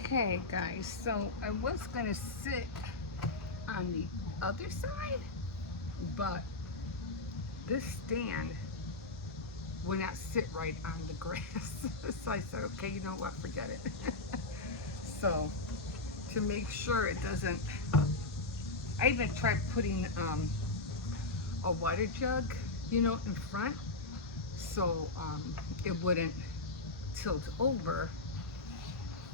Okay, guys, so I was gonna sit on the other side, but this stand will not sit right on the grass. So I said, okay, you know what, forget it. So to make sure it doesn't, I even tried putting a water jug, in front, so it wouldn't tilt over,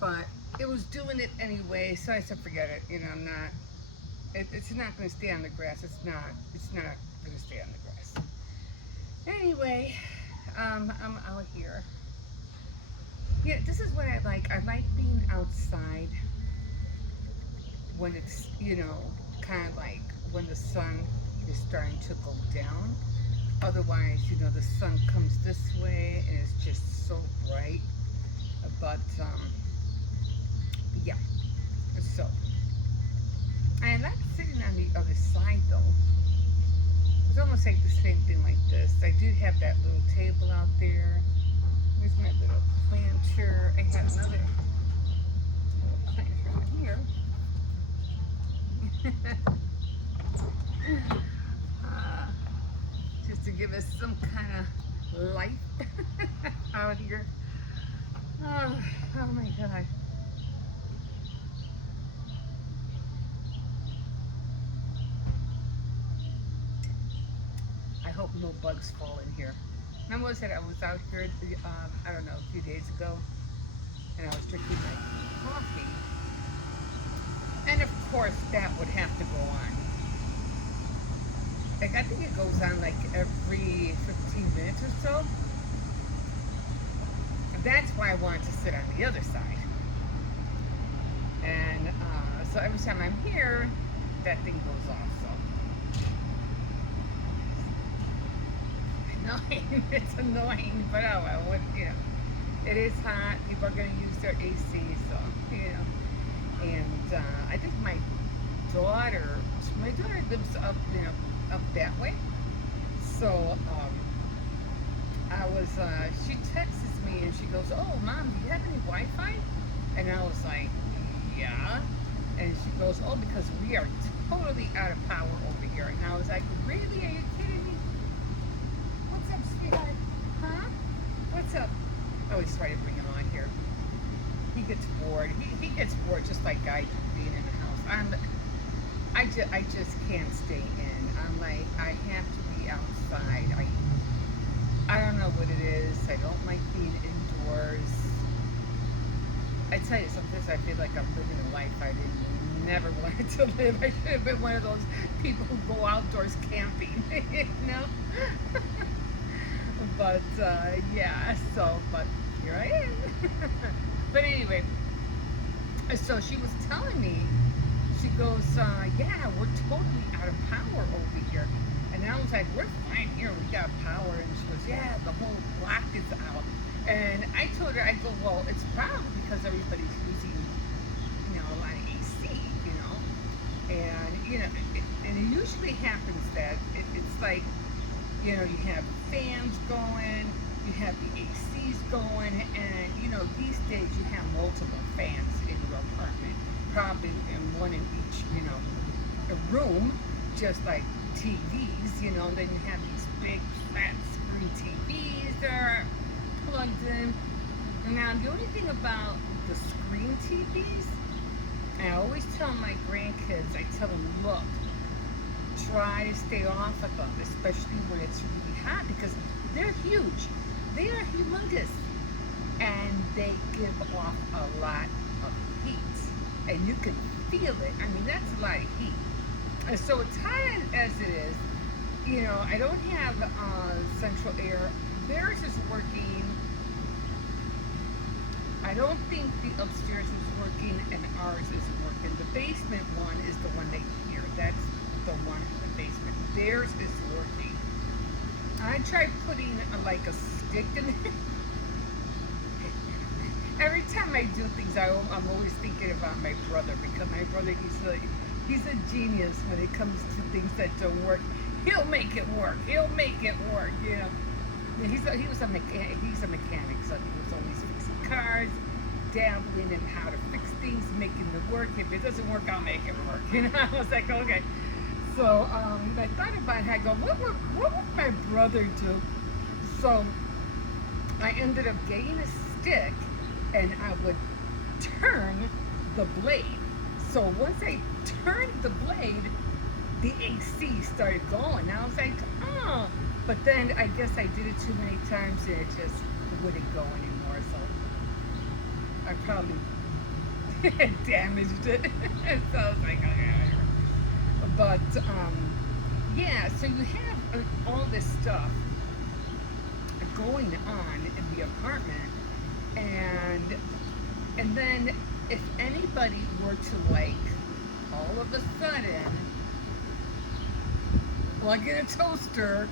but it was doing it anyway. So I said, forget it. I'm not. It's not going to stay on the grass. It's not. It's not going to stay on the grass. Anyway, I'm out here. Yeah, this is what I like. I like being outside when it's, kind of like when the sun is starting to go down. Otherwise, the sun comes this way and it's just so bright. But yeah, so I like sitting on the other side though. It's almost like the same thing like this. I do have that little table out there. There's my little planter. I have another little planter out here. uh, just to give us some kind of light out here. Oh my God. I hope no bugs fall in here. Remember I said I was out here, I don't know, a few days ago, and I was drinking my coffee. And of course, that would have to go on. Like, I think it goes on like every 15 minutes or so. That's why I wanted to sit on the other side. And so every time I'm here, that thing goes off. So annoying. It's annoying, but oh well. It is hot. People are going to use their AC, so And I think my daughter lives up, up that way. So she texts me and she goes, "Oh, Mom, do you have any Wi-Fi?" And I was like, "Yeah." And she goes, "Oh, because we are totally out of power over here." And I was like, "Really? Are you kidding me?" What's up, sweetheart? Huh? What's up? Oh, he's trying to bring him on here. He gets bored. He gets bored just like I do being in the house. I just can't stay in. I'm like, I have to be outside. I don't know what it is. I don't like being indoors. I tell you, sometimes I feel like I'm living a life I didn't never wanted to live. I should have been one of those people who go outdoors camping, But yeah, but here I am. But anyway, so she was telling me, she goes, yeah, we're totally out of power over here. And I was like, we're fine here, we got power. And she goes, yeah, the whole block is out. And I told her, I go, well, it's probably because everybody's using, a lot of AC, And, and it usually happens that it's like, you have fans going, you have the ACs going, and, these days you have multiple fans in your apartment, probably in one in each, a room, just like TVs, and then you have these big flat screen TVs that are plugged in. And now the only thing about the screen TVs, I always tell my grandkids, I tell them, look, try to stay off of them, especially when it's really hot, because they're huge. They are humongous. And they give off a lot of heat. And you can feel it. I mean, that's a lot of heat. And so it's hot as it is. I don't have central air. Theirs is working. I don't think the upstairs is working and ours isn't working. The basement one is the one they hear. That's the one in the basement. Theirs is working. I tried putting like a stick in it. Every time I do things, I'm always thinking about my brother, because my brother, he's a genius when it comes to things that don't work. He'll make it work. He'll make it work. He's a mechanic, so he was always fixing cars. dabbling in how to fix things, making it work. If it doesn't work, I'll make it work. You know, I was like, okay. So I thought about it. I go, what would my brother do? So I ended up getting a stick, and I would turn the blade. So once I turned the blade, the AC started going. I was like, oh. But then I guess I did it too many times and it just wouldn't go anymore. So I probably damaged it. So I was like, okay. But yeah, so you have all this stuff going on in the apartment, and then if anybody were to like all of a sudden plug in a toaster,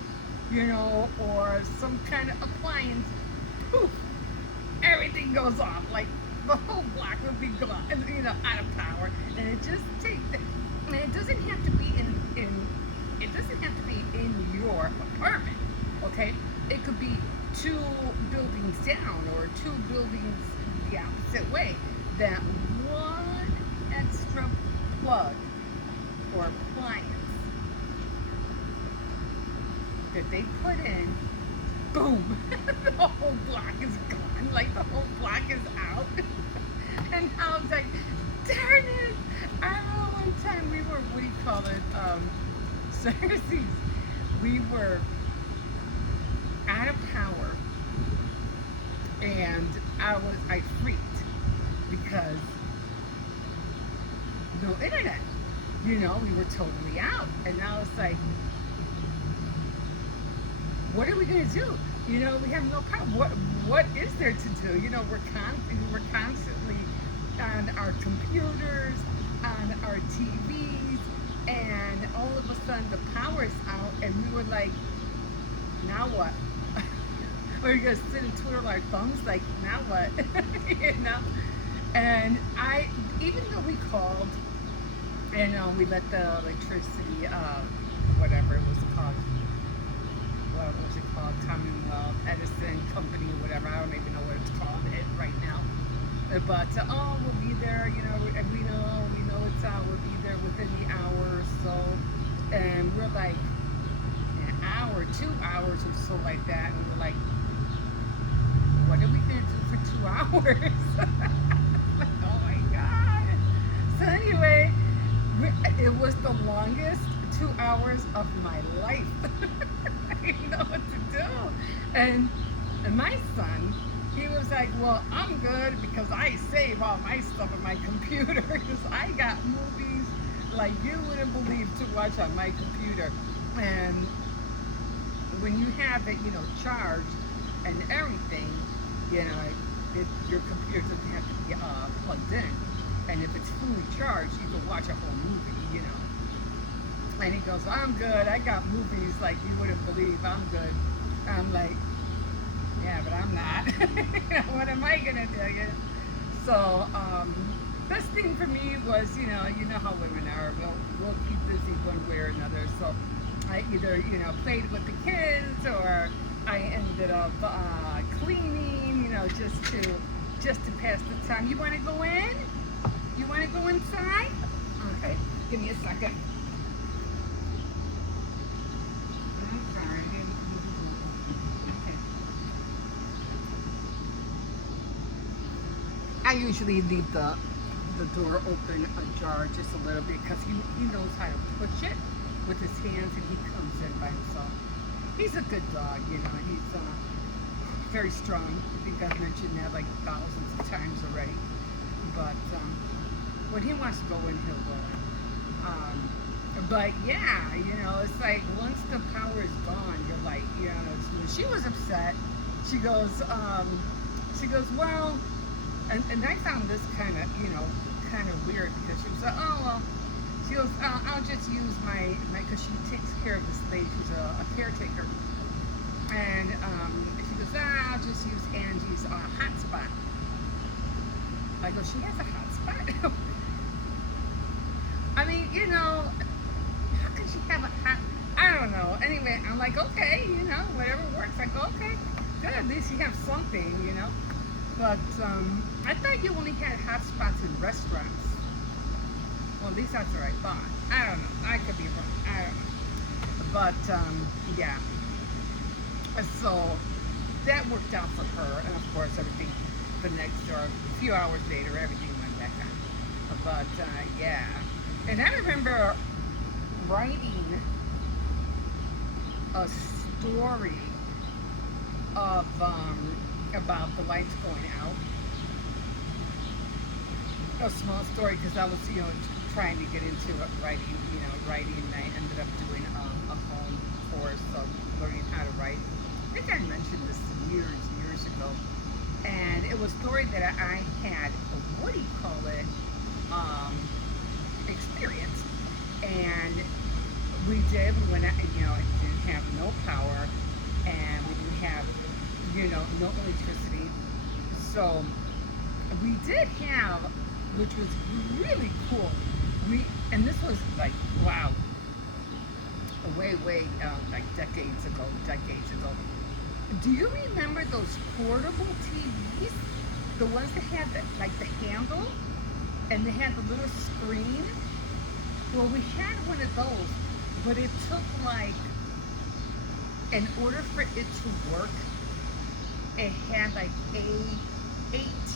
you know, or some kind of appliance, poof, everything goes off. Like the whole block would be gone, you know, out of power. And it just takes. I mean, it doesn't have to be it doesn't have to be in your apartment. Okay, it could be 2 buildings down or 2 buildings the opposite way. That one extra plug or appliance that they put in, boom, the whole block is gone. Like the whole block is out. And I was like, darn it. I remember one time we were, what do you call it, Xerceri. We were out of power, and I freaked because no internet. You know, we were totally out, and I was like, what are we gonna do? You know, we have no power. What is there to do? You know, we're constantly on our computers, on our TVs, and all of a sudden the power's out, and we were like, now what? We're gonna sit and twiddle our thumbs, like, now what? You know? And even though we called, and we let the electricity, whatever it was called, what was it called? Commonwealth Edison Company or whatever. I don't even know what it's called right now. But we'll be there. You know, and we know it's out. We'll be there within the hour or so. And we're like an hour, 2 hours or so like that. And we're like, what are we gonna do for 2 hours? Like, oh my god. So anyway, it was the longest 2 hours of my life. I didn't know what to do. And my son, he was like, well, I'm good because I save all my stuff on my computer because I got movies like you wouldn't believe to watch on my computer. And when you have it, you know, charged and everything, you know, your computer doesn't have to be plugged in. And if it's fully charged, you can watch a whole movie, you know. And he goes, I'm good. I got movies like you wouldn't believe. I'm good. I'm like, yeah, but I'm not. You know, what am I gonna do? So, best thing for me was, you know how women are. We'll keep busy one way or another. So, I either, you know, played with the kids, or I ended up cleaning, you know, just to pass the time. You want to go in? You want to go inside? Okay, give me a second. I'm sorry. Okay. I usually leave the door open ajar just a little bit because he knows how to push it with his hands, and he comes in by himself. He's a good dog, you know. He's very strong. I think I've mentioned that like thousands of times already. But when he wants to go in, he'll go in. But yeah, you know, it's like once the power is gone, you're like, you know, she was upset. She goes, well, and I found this kind of weird because she was like, oh well. She goes, I'll just use my, because she takes care of this lady who's a caretaker. And she goes, I'll just use Angie's hotspot. I go, she has a hotspot? I mean, you know, how could she have a hot, I don't know. Anyway, I'm like, okay, you know, whatever works. I go, okay, good, at least you have something, you know. But I thought you only had hot spots in restaurants. Well, at least that's what I thought. I don't know. I could be wrong. I don't know. But yeah. So that worked out for her, and of course, everything the next or a few hours later, everything went back on. But yeah, and I remember writing a story of about the lights going out. A small story because I was, trying to get into writing, writing, and I ended up doing a home course of learning how to write. I think I mentioned this years ago, and it was a story that I had, what do you call it, experience, and we went out, it didn't have no power, and we didn't have, no electricity, so we did have, which was really cool, and this was like, wow, way, like decades ago. Do you remember those portable TVs? The ones that had the handle and they had the little screen? Well, we had one of those, but it took in order for it to work, it had eight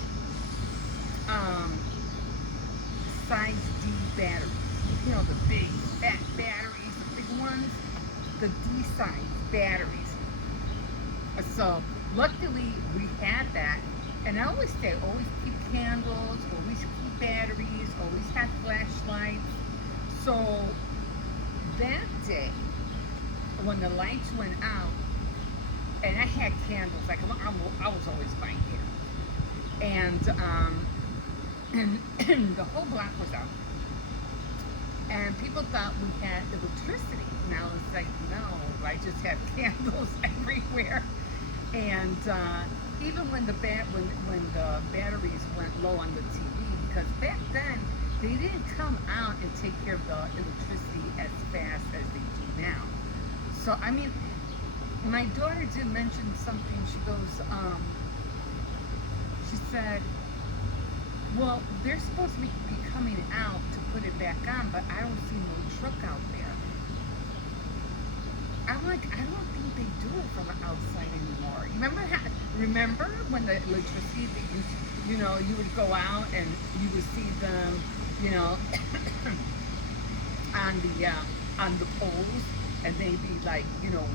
size D batteries. The big fat batteries, the big ones, the D size batteries. So luckily we had that, and I always say, always keep candles, always keep batteries, always have flashlights. So that day, when the lights went out, and I had candles, I was always buying candles, and the whole block was out, and people thought we had electricity. And I was like, no, I just have candles everywhere. And even when the batteries went low on the TV, because back then they didn't come out and take care of the electricity as fast as they do now. So I mean, my daughter did mention something. She goes, she said, well, they're supposed to be coming out to put it back on, but I don't see no truck out there. I'm like, I don't think they do it from outside anymore. Remember when the electricity, they used, you would go out and you would see them, on the poles, and they'd be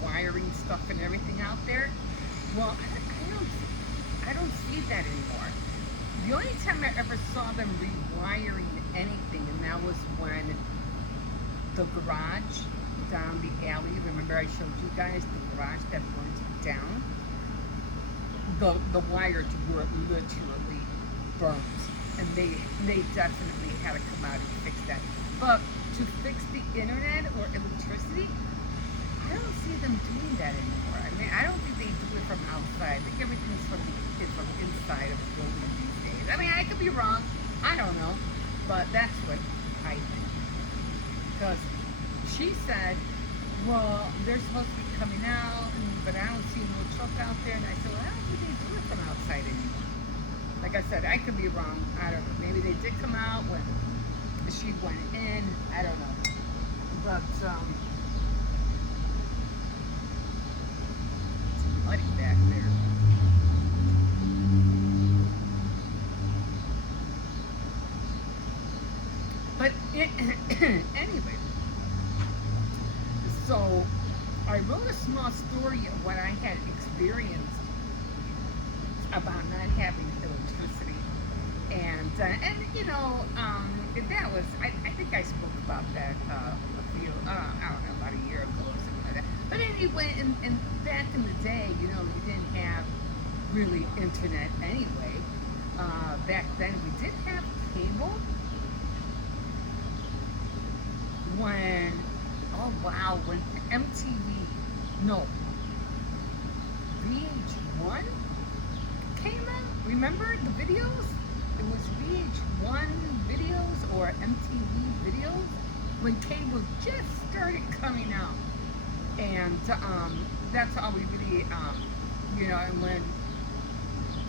wiring stuff and everything out there. Well, I don't see that anymore. The only time I ever saw them rewiring anything, and that was when the garage down the alley, remember I showed you guys the garage that burnt down? The wires were literally burnt, and they definitely had to come out and fix that. But to fix the internet or electricity, I don't see them doing that anymore. I mean, I don't think they do it from outside. I think everything's from inside of the building these days. I mean, I could be wrong. I don't know. But that's what I think. Because she said, well, they're supposed to be coming out, but I don't see no truck out there. And I said, well, I don't think they do it from outside anymore. Like I said, I could be wrong. I don't know. Maybe they did come out when she went in. I don't know. But, it's muddy back there. But anyway, so I wrote a small story of what I had experienced about not having electricity, and that was I think I spoke about that a few I don't know, about a year ago or something like that. But anyway, and back in the day, you didn't have really internet anyway. Back then we did have cable. When MTV, no, VH1 came out, remember the videos? It was VH1 videos or MTV videos when cable just started coming out, and that's all we really, and when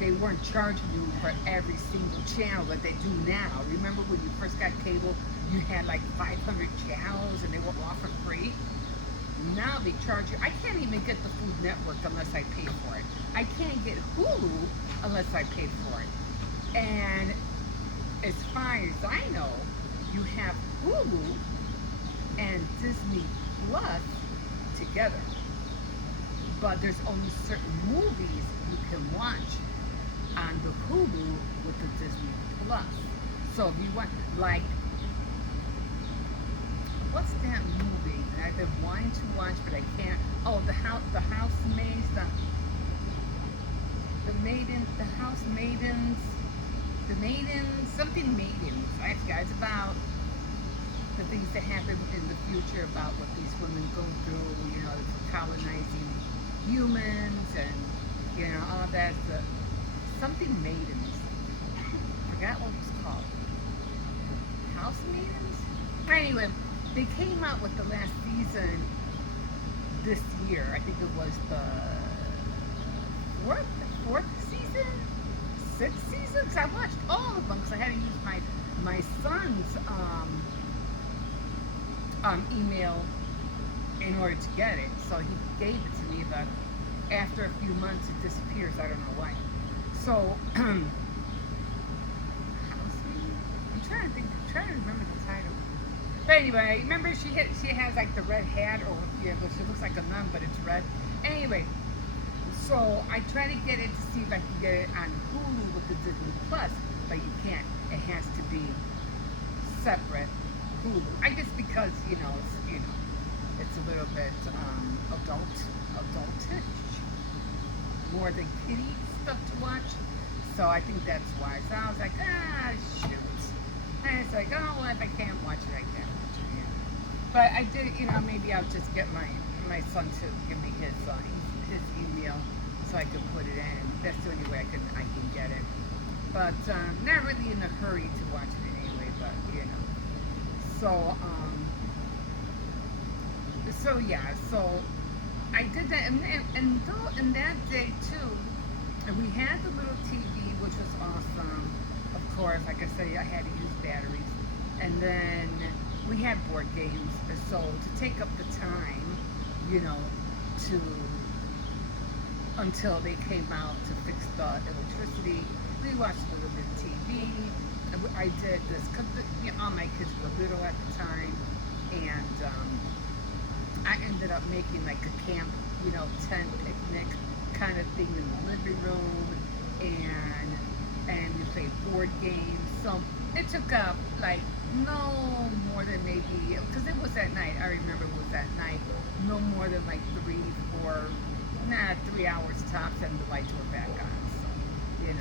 they weren't charging you for every single channel that they do now. Remember when you first got cable, you had like 500 channels and they were all for free? Now they charge you. I can't even get the Food Network unless I pay for it. I can't get Hulu unless I pay for it. And as far as I know, you have Hulu and Disney Plus together. But there's only certain movies you can watch on the Hulu with the Disney Plus. So if you want, like, what's that movie that I've been wanting to watch but I can't? Oh, the housemaids, something maidens. I forgot. It's about the things that happen in the future about what these women go through. You know, colonizing humans and all that. Something maidens. I forgot what it was called. House maidens. Anyway, they came out with the last season this year. I think it was the fourth season, sixth season. Cause I watched all of them because I had to use my son's email in order to get it. So he gave it to me, but after a few months it disappears. I don't know why. So I'm trying to remember the title. But anyway, remember she has like the red hat, or she looks like a nun, but it's red. Anyway, so I try to get it to see if I can get it on Hulu with the Disney Plus, but you can't. It has to be separate Hulu. I guess because it's a little bit adultish, more than kiddie stuff to watch. So I think that's why. So I was like, shoot. And it's like, oh, well, if I can't watch it, I can't watch it. Yeah. But I did, maybe I'll just get my son to give me his email so I can put it in. That's the only way I can get it. But not really in a hurry to watch it anyway. But so yeah. So I did that, and that day too. And we had the little TV, which was awesome. Of course, like I say, I had to use batteries. And then we had board games. So to take up the time, until they came out to fix the electricity, we watched a little bit of TV. I did this because all my kids were little at the time. And I ended up making like a camp, tent picnic kind of thing in the living room, and we played board games. So it took up like no more than maybe, because it was at night. I remember it was at night. No more than like 3 hours tops, and the lights were back on. So we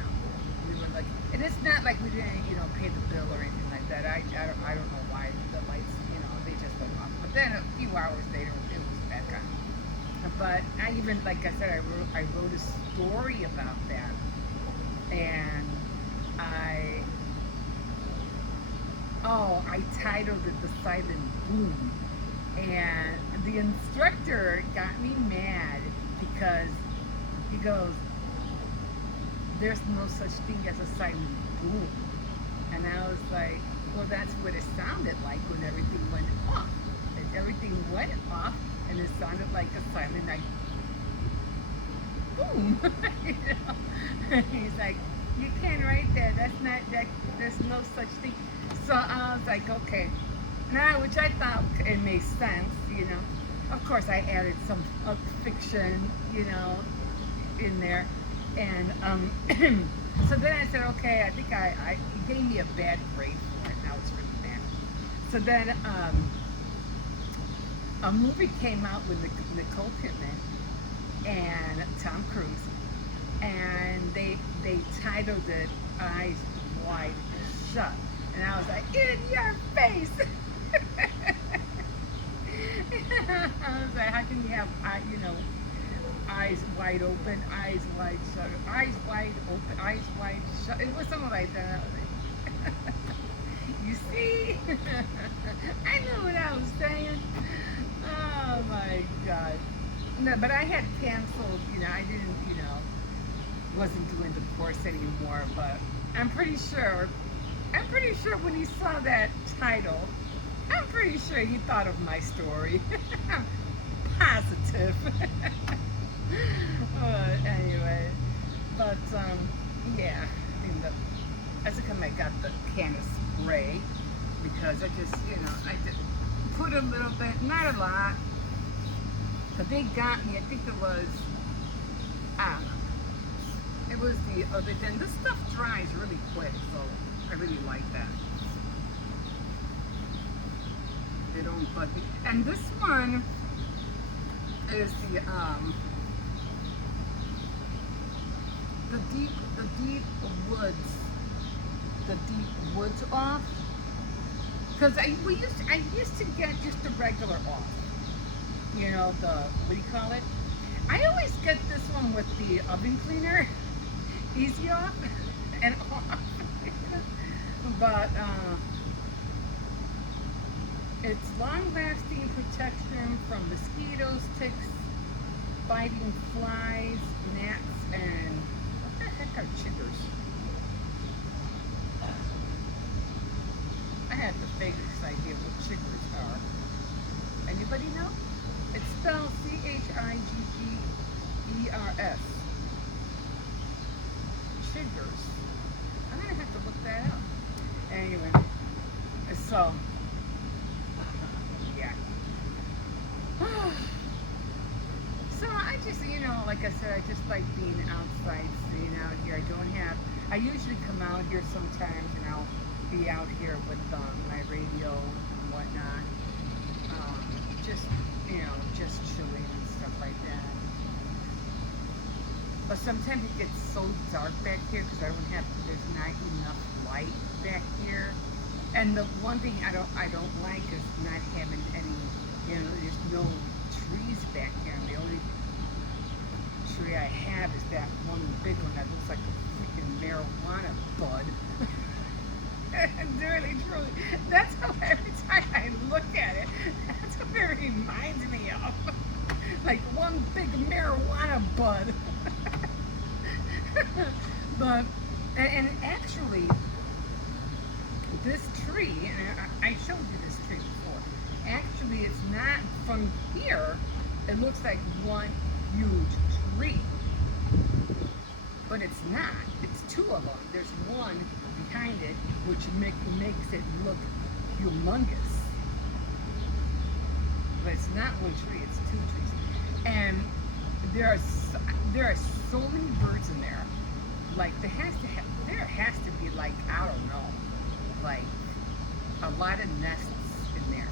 were like, and it's not like we didn't pay the bill or anything like that. I don't know why the lights they just went off. But then a few hours later it was back on. But I even, like I said, I wrote a story about that, and I titled it "The Silent Boom," and the instructor got me mad because he goes, "There's no such thing as a silent boom," and I was like, "Well, that's what it sounded like when everything went off. And everything went off." And it sounded like a silent night boom. He's like, "You can't write that. That's not that. There's no such thing." So I was like, okay. Now, which I thought it made sense, Of course, I added some fiction, in there, and so then I said, okay. I think he gave me a bad grade for it. Now it's really bad. So then a movie came out with Nicole Kidman and Tom Cruise, and they titled it "Eyes Wide Shut," and I was like, "In your face!" I was like, "How can you have eyes wide open, eyes wide shut, eyes wide open, eyes wide shut?" It was something like that. I was like, you see, I knew what I was saying. Oh my God. No, but I had canceled, I didn't, wasn't doing the course anymore, but I'm pretty sure, I'm pretty sure when he saw that title, I'm pretty sure he thought of my story. I'm positive. Anyway, but yeah, I mean, as I come, I got the can of spray because I just, I just put a little bit, not a lot, but they got me. I think it was, I don't know. It was the other thing. This stuff dries really quick, so I really like that. They don't bug me. And this one is the deep woods off. Because I used to get just the regular off. The, what do you call it? I always get this one with the oven cleaner. Easy off and off. But it's long-lasting protection from mosquitoes, ticks, biting flies, gnats, and what the heck are chiggers? I had the vaguest idea what chiggers are. Anybody know? It's spelled Chiggers. Chiggers. I'm gonna have to look that up. Anyway, so yeah. So I just, like I said, I just like being outside, staying out here. I usually come out here sometimes, and I'll be out here with my radio and whatnot. Just, just chilling and stuff like that. But sometimes it gets so dark back here because there's not enough light back here. And the one thing I don't like is not having any, there's no trees back here. And the only tree I have is that one big one that looks like a freaking marijuana bud. And really, truly, that's how every time I look at it, that's what it reminds me of. Like one big marijuana bud. But, and actually, this tree, and I showed you this tree before, actually it's not from here, it looks like one huge tree. But it's not, it's two of them. There's one behind it, which makes it look humongous. But it's not one tree, it's two trees. And there are so many birds in there. Like there has to be like, I don't know, like a lot of nests in there,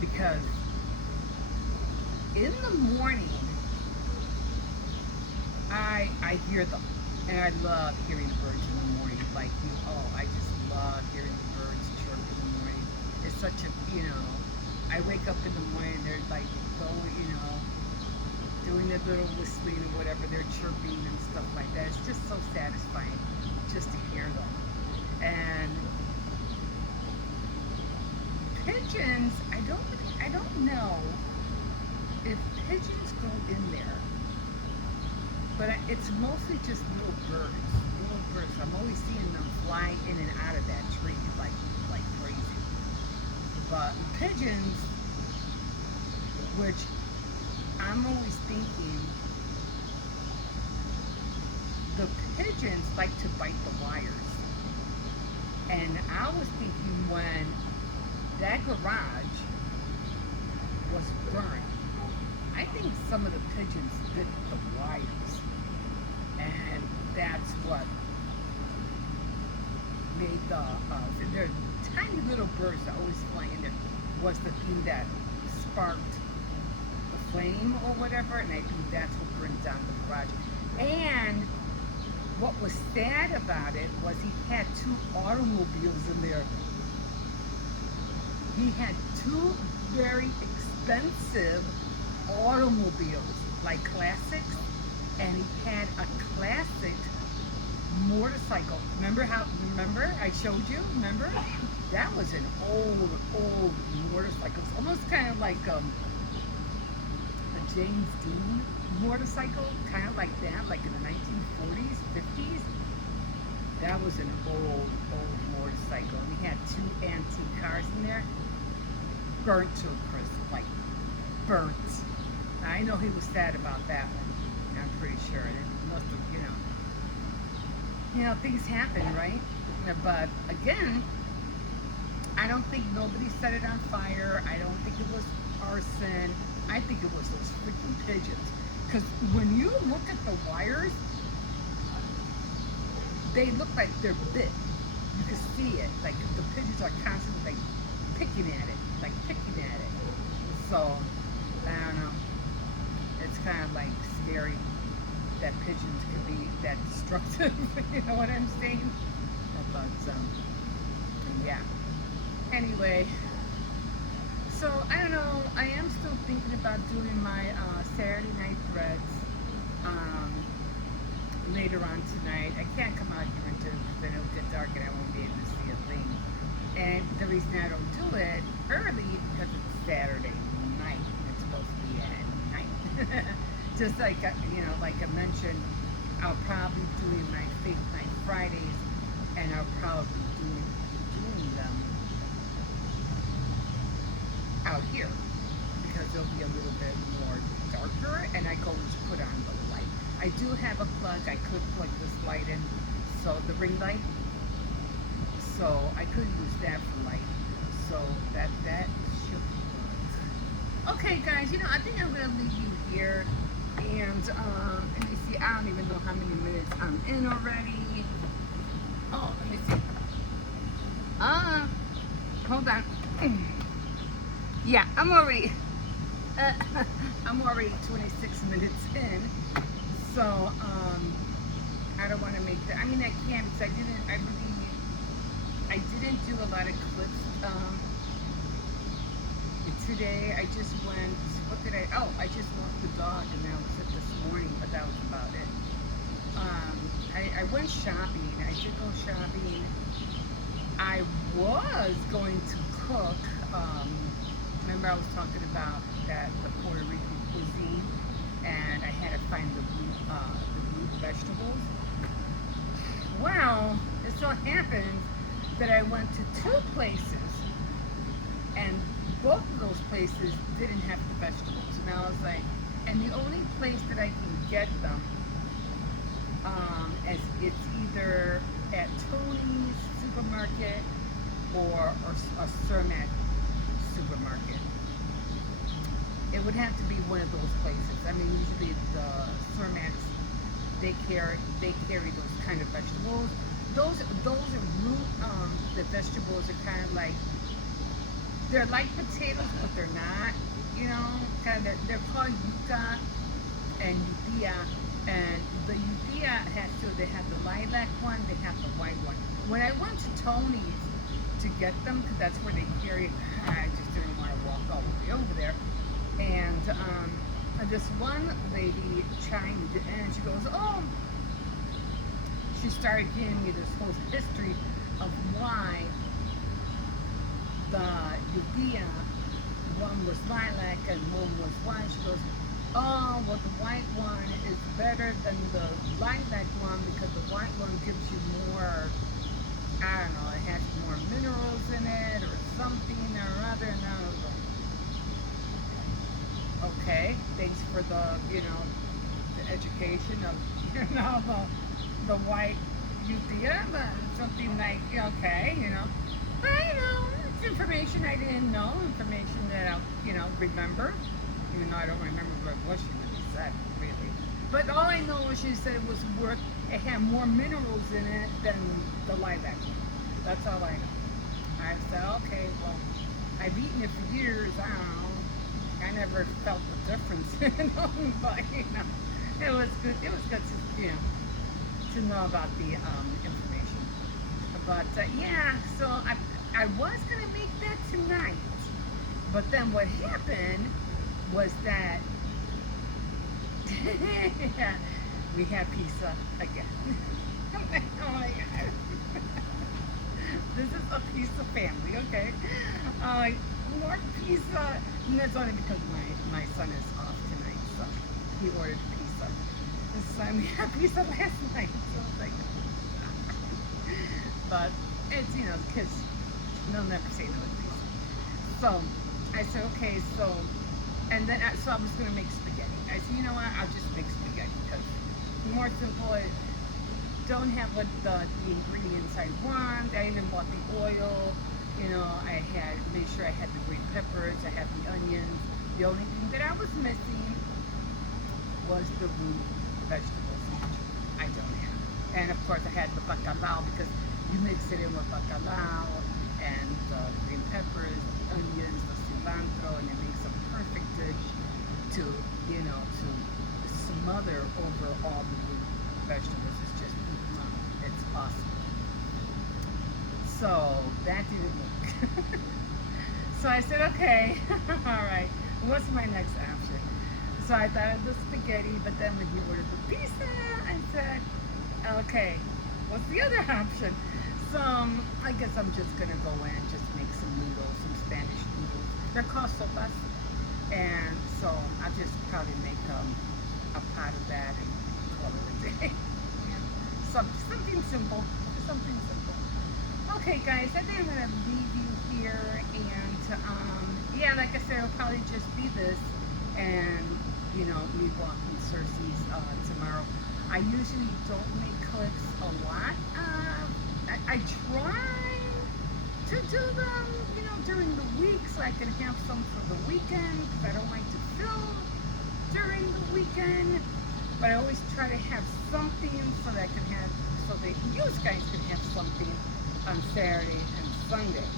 because in the morning I hear them, and I love hearing the birds in the morning. Like I just love hearing the birds chirp in the morning. It's such a I wake up in the morning and they're like going, doing their little whistling or whatever, they're chirping and stuff like that. It's just so satisfying just to hear them. And pigeons, I don't know if pigeons go in there, but it's mostly just little birds. I'm always seeing them fly in and out of that tree like crazy. But pigeons, which I'm always thinking, the pigeons like to bite the wires. And I was thinking when that garage was burned, I think some of the pigeons bit the wires. And that's what made they're tiny little birds that always fly in there, was the thing that sparked the flame or whatever, and I think that's what burned down the garage. And what was sad about it was he had two automobiles in there. He had two very expensive automobiles, like classics, and he had a classic motorcycle. Remember I showed you? Remember? That was an old motorcycle. It's almost kind of like a James Dean motorcycle, kind of like that, like in the 1940s, 50s. That was an old motorcycle. And he had two antique cars in there, burnt to a crisp, like burnt. I know he was sad about that one. I'm pretty sure. It must have, things happen, right? But again, I don't think nobody set it on fire. I don't think it was arson. I think it was those freaking pigeons. Because when you look at the wires, they look like they're bit. You can see it. Like the pigeons are constantly like picking at it. So, I don't know. It's kind of like scary that pigeons can be that destructive. You know what I'm saying? But, yeah. Anyway, so I don't know. I am still thinking about doing my Saturday night threads later on tonight. I can't come out here until then it'll get dark and I won't be able to see a thing. And the reason I don't do it early because it's Saturday night. It's supposed to be at night. Just like like I mentioned, I'll probably be doing my Faith Night Fridays, and I'll probably be doing them out here because they'll be a little bit more darker, and I can always put on the light. I do have a plug. I could plug this light in, so the ring light. So I could use that for light. So that should be good. Okay, guys. I think I'm gonna leave you here, and let me see. I don't even know how many minutes I'm in already. Oh, let me see. Hold on. Yeah, I'm already 26 minutes in. So I don't want to make that. I mean, I can because I didn't do a lot of clips today. I just went. What did I? Oh, I just walked the dog, and that was it this morning. But that was about it. I went shopping. I did go shopping. I was going to cook. Remember I was talking about that the Puerto Rican cuisine, and I had to find the root vegetables. Well, it so happened that I went to two places, and both of those places didn't have the vegetables. And I was like, and the only place that I can get them, as it's either at Tony's supermarket or a Cermak supermarket. It would have to be one of those places. I mean, usually the Cermaks, they carry those kind of vegetables. Those are root. The vegetables are kind of like, they're like potatoes, but they're not. Kind of they're called yuca and udea. And the udea they have the lilac one, they have the white one. When I went to Tony's to get them, because that's where they carry it, I just didn't want to walk all the way over there. And this one lady chimed in, and she goes, oh, she started giving me this whole history of why the udea, one was lilac and one was white. She goes, oh, well, the white one is better than the lilac one because the white one gives you more, I don't know, it has more minerals in it or something or other. And I was like, okay, thanks for the, the education of, the white udea, but something like, okay, But, it's information I didn't know, information that I'll, remember. Even though I don't remember what she really said, really. But all I know is she said it had more minerals in it than the lilac one. That's all I know. I said, okay, well, I've eaten it for years, I don't know. I never felt the difference, but, it was good. It was good to know about the information. But, yeah, so I was going to make that tonight. But then what happened was that we had pizza again. Oh my God. This is a pizza family, okay? More pizza. And that's only because my son is off tonight. he ordered pizza. And so I made a pizza last night. So I was like, but it's, you know, kids, they'll never say no to pizza. So I said, okay, so, and then so I was gonna make spaghetti. I said, you know what? I'll just make spaghetti because more simple. I don't have what the ingredients I want. I even bought the oil. You know, I had made sure I had the green peppers. I had the onions. The only thing that I was missing was the root vegetables, which I don't have. And of course, I had the bacalao because you mix it in with bacalao and the green peppers, the onions, the cilantro, and it makes a perfect dish to, you know, to smother over all the root vegetables. It's just, it's awesome. So that didn't work. So I said, okay, all right, what's my next option? So I thought of the spaghetti, but then when he ordered the pizza, I said, okay, what's the other option? So I guess I'm just gonna go in and just make some noodles, some Spanish noodles. They're called sopas, and so I'll just probably make a pot of that and call it a day. Something simple, something simple. Okay, guys, I think I'm gonna leave you here, and yeah, like I said, it'll probably just be this, and you know, me walking Xerceri's tomorrow. I usually don't make clips a lot. I try to do them, you know, during the week so I can have some for the weekend because I don't like to film during the weekend. But I always try to have something so that I can have, so that you guys can have something on Saturday and Sunday.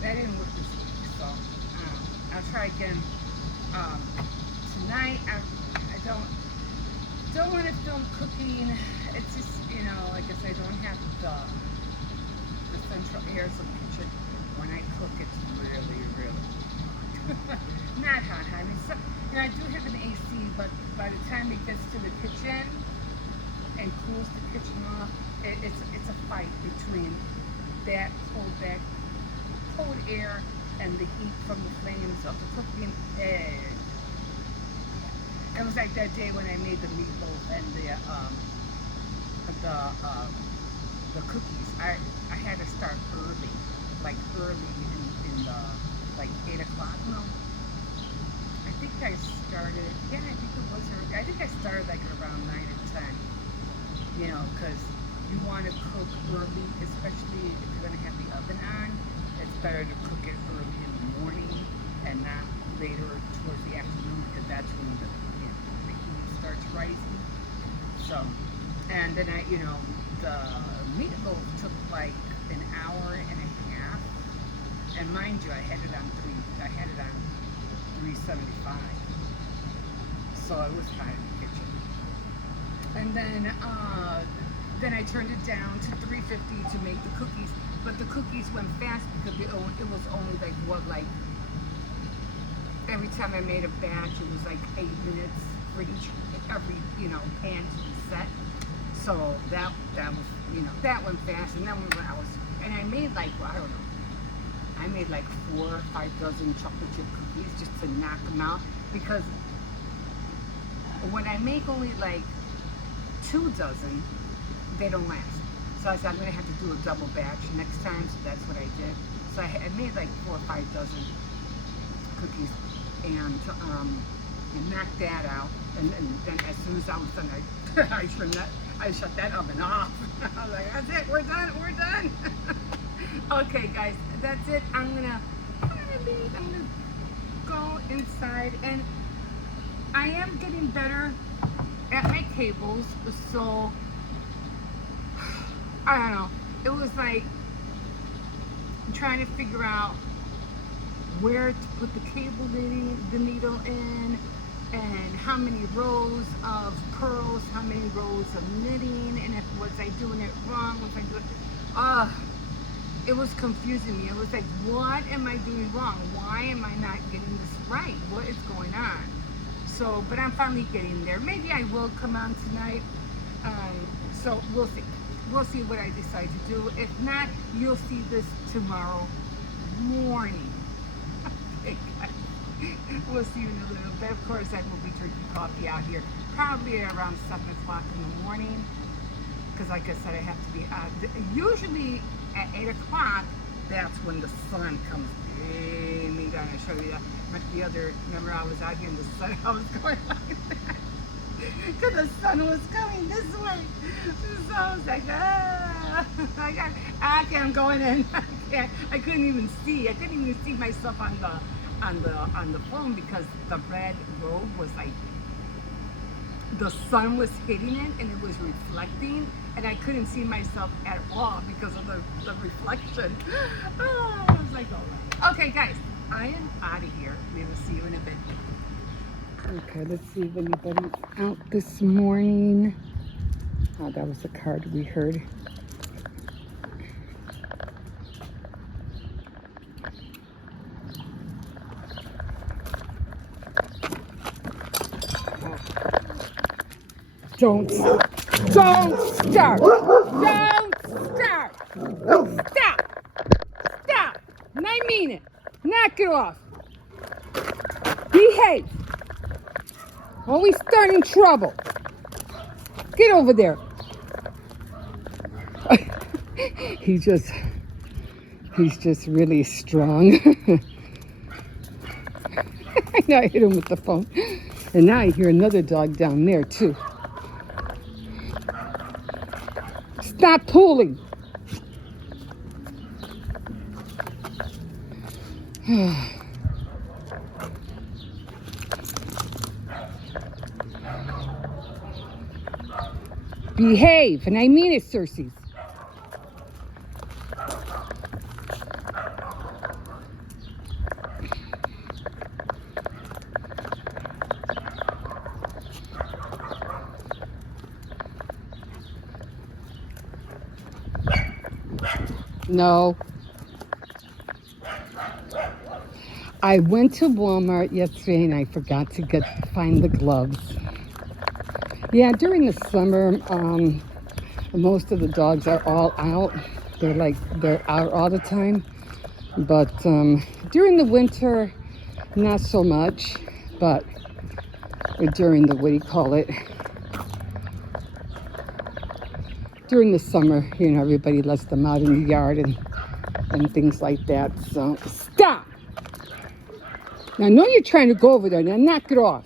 That didn't work this week, so I'll try again tonight. I don't want to film cooking. It's just, you know, like I said, I don't have the central air of the kitchen. When I cook, it's really, really hot. Not hot. I mean, you know, I do have an AC, but by the time it gets to the kitchen and cools the kitchen off, it's a fight between that cold air and the heat from the flames of the cooking. It was like that day when I made the meatloaf and the cookies. I had to start early, like early in the like 8 o'clock. No, I think I started. Yeah, I think it was early. I think I started like around 9 or 10. You know, because you want to cook early, especially if you're going to have the oven on. It's better to cook it early in the morning and not later towards the afternoon because that's when the heat starts rising. So, and then the meatloaf took like an hour and a half. And mind you, I had it on 375. So it was hot in the kitchen. And then I turned it down to 350 to make the cookies. But the cookies went fast because it was only like every time I made a batch, it was like 8 minutes for every pan to be set. So that was, that went fast. And then and I made like, well, I don't know, I made like 4 or 5 dozen chocolate chip cookies just to knock them out, because when I make only like 2 dozen, they don't last. So I said, I'm gonna have to do a double batch next time, so that's what I did. So I made like 4 or 5 dozen cookies, and knocked that out. And then as soon as I was done, I shut that oven off. I was like, that's it, we're done. Okay, guys, that's it. I'm gonna leave. I'm gonna go inside, and I am getting better at my cables, so I don't know. It was like trying to figure out where to put the cable the needle in, and how many rows of pearls, how many rows of knitting, and if was I doing it wrong, was I doing it was confusing me. It was like, what am I doing wrong? Why am I not getting this right? What is going on? So, but I'm finally getting there. Maybe I will come on tonight. So we'll see. We'll see what I decide to do. If not, you'll see this tomorrow morning. Okay, guys. We'll see you in a little bit. Of course, I will be drinking coffee out here probably around 7 o'clock in the morning. Because like I said, I have to be out. Usually at 8 o'clock, that's when the sun comes beaming down. I show you that. The other, remember I was out here in the sun, I was going like that. Because the sun was coming this way. So I was like, okay, I'm going in. I couldn't even see. I couldn't even see myself on the phone because the red robe was like, the sun was hitting it and it was reflecting and I couldn't see myself at all because of the reflection. Oh, I was like, oh. Okay, guys, I am out of here. We will see you in a bit. Okay, let's see if anybody's out this morning. Oh, that was the card we heard. Don't start. Don't start. Stop. And I mean it. Knock it off. Behave. Always starting trouble. Get over there. He's just really strong. Now I hit him with the phone. And now I hear another dog down there too. Stop pulling. Behave, and I mean it, Xerceri. No. I went to Walmart yesterday and I forgot to find the gloves. Yeah, during the summer, most of the dogs are all out. They're out all the time. But during the winter, not so much. But during the, what do you call it? During the summer, you know, everybody lets them out in the yard and things like that. So stop! Now I know you're trying to go over there. Now knock it off.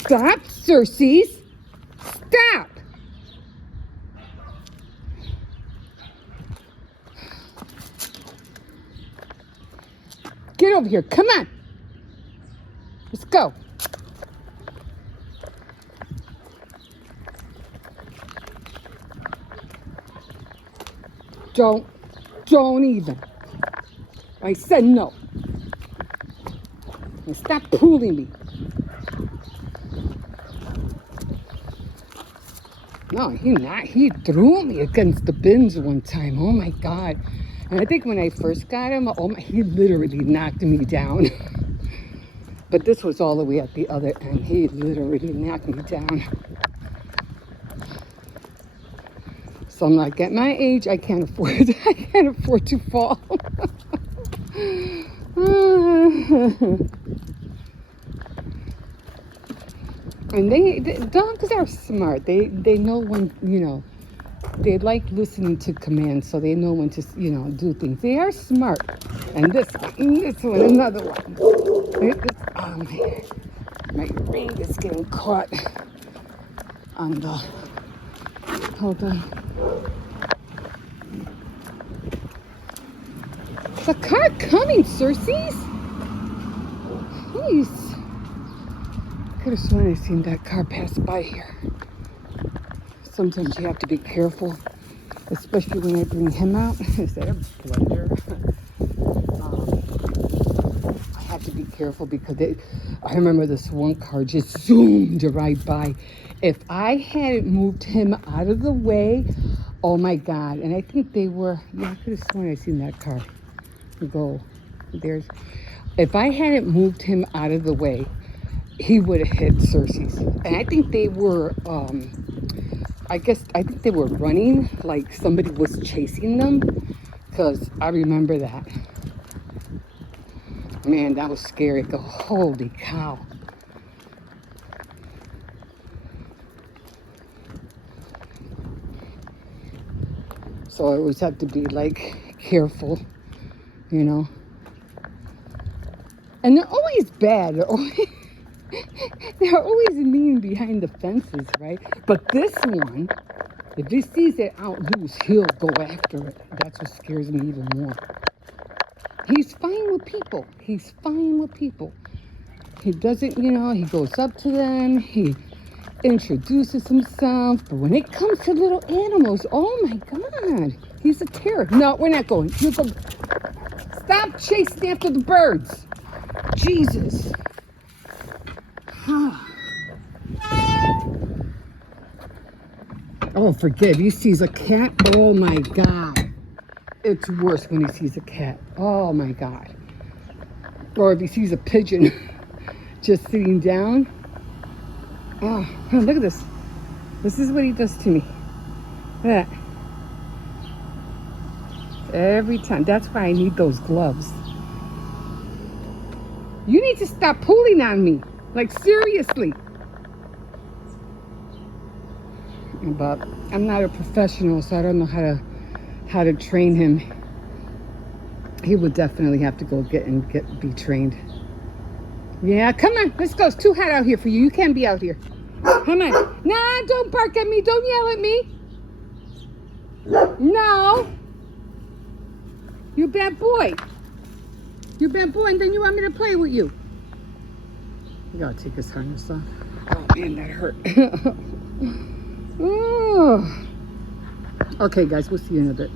Stop, Xerceri. Stop! Get over here. Come on. Let's go. Don't even. I said no. And stop pulling me. No, he threw me against the bins one time. Oh my God. And I think when I first got him, he literally knocked me down. But this was all the way at the other end. He literally knocked me down. So I'm like, at my age, I can't afford to fall. And the dogs are smart. They know when, you know, they like listening to commands, so they know when to, you know, do things. They are smart. And this one, another one. Oh, my ring is getting caught on the, hold on. The car coming, Xerceri. Please. Could have sworn I seen that car pass by here. Sometimes you have to be careful, especially when I bring him out. Is that a blender? I have to be careful because I remember this one car just zoomed right by. If I hadn't moved him out of the way, oh my God. And I think they were, yeah, I could have sworn I seen that car go. If I hadn't moved him out of the way, he would have hit Xerceri. And I think they were, I think they were running, like somebody was chasing them. Because I remember that. Man, that was scary. Go, holy cow. So I always have to be like careful, you know. And they're always bad. They're always mean behind the fences, right? But this one, if he sees it out loose, he'll go after it. That's what scares me even more. He's fine with people. He's fine with people. He doesn't, you know, he goes up to them. He introduces himself. But when it comes to little animals, oh my God, he's a terror. No, we're not going. You go. Stop chasing after the birds. Jesus. Oh, forget. If he sees a cat, oh my God. It's worse when he sees a cat. Oh my God. Or if he sees a pigeon just sitting down. Oh, look at this. This is what he does to me. Look at that. Every time. That's why I need those gloves. You need to stop pulling on me. Like, seriously. But I'm not a professional, so I don't know how to train him. He would definitely have to go be trained. Yeah, come on. Let's go. It's too hot out here for you. You can't be out here. Come on. Nah, don't bark at me. Don't yell at me. No. You're a bad boy. You're a bad boy, and then you want me to play with you. I gotta take his harness off. Oh, man, that hurt. Oh. Okay, guys, we'll see you in a bit.